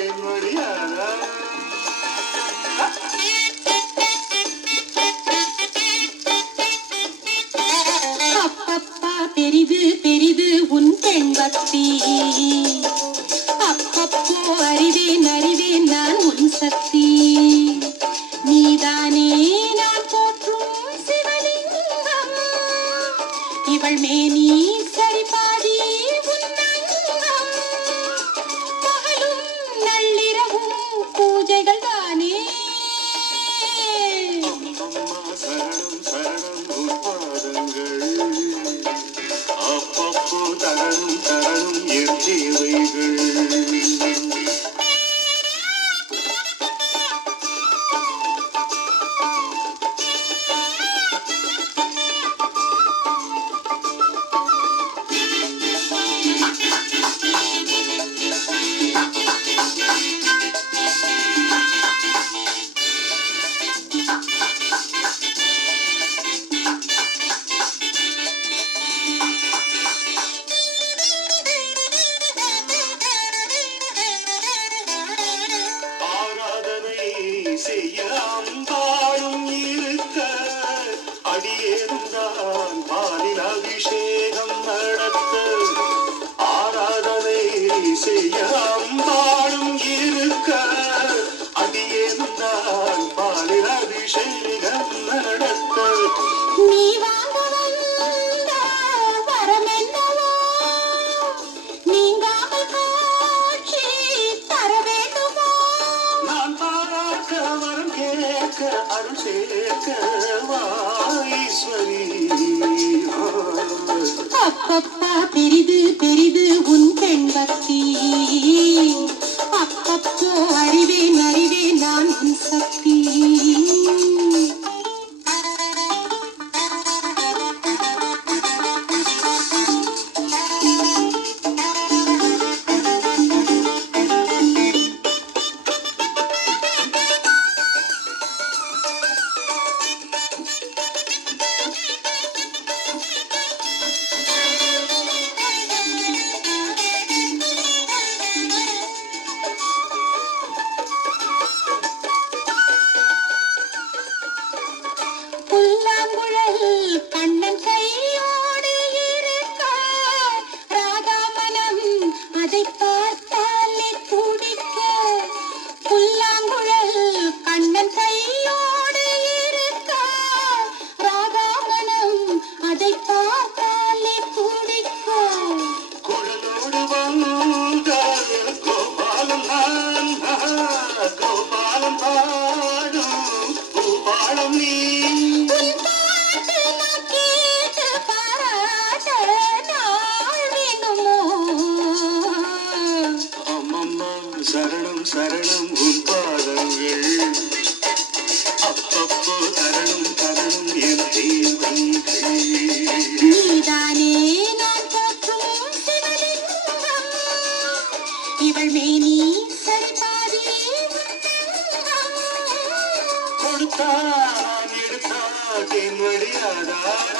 தேன்மொழியாரா அப்பப்பா பெரிது பெரிது உன் பெண் பக்தி அப்பப்போ அறிவேன் அறிவேன் நான் உன் சக்தி நீதானே நான் போற்றும் சிவலிங்கம் இவள் மேனி சரிபாதி உன்னங்கம் பகலும் நள்ளிரவும் பூஜைகள் தானே சரணம் சரணம் உன் பாதங்கள் அப்பப்போ தரணும் தரணும் என் தேவைகள் செய்ய அம்பாளும் இருக்க அடியேறுந்தான் பாலில் அபிஷேகம் நடத்த ஆராதனை செய்ய அம்பாளும் இருக்க அடியேறுந்தான் பாலில் அபிஷேகம் நடத்த நீ வாங்க வந்த வரமென்னவோ நீங்காமல் காட்சி தர வேண்டுமோ நான் பாராட்ட வரம் கேட்க அருள் சேர்க்க வாஈஸ்வரி அப்பப்பா பெரிது பெரிது உன் பெண் பக்தி அப்பப்போ அறிவேன் அறிவேன் நான் உன் சக்தி கண்ணன் கையோடு இருக்க ராகாமனம் அதை பார்த்தாலே துடிக்க புல்லாங்குழல் கண்ணன் கையோடு இருக்க ராகாமனம் அதை பார்த்தாலே துடிக்க குழலோடு வந்த கோபாலம் கோபாலம் பாடும் பூபாலம் நீ சரணம் சரணம் உன் பாதங்கள் அப்பப்போ தரணும் தரணும் என் தேவைகள் நீதானே நான் போற்றும் சிவலிங்கம் இவள் மேனி சரிபாதி கொடுத்தான் எடுத்தான் தேன்மொழியாரா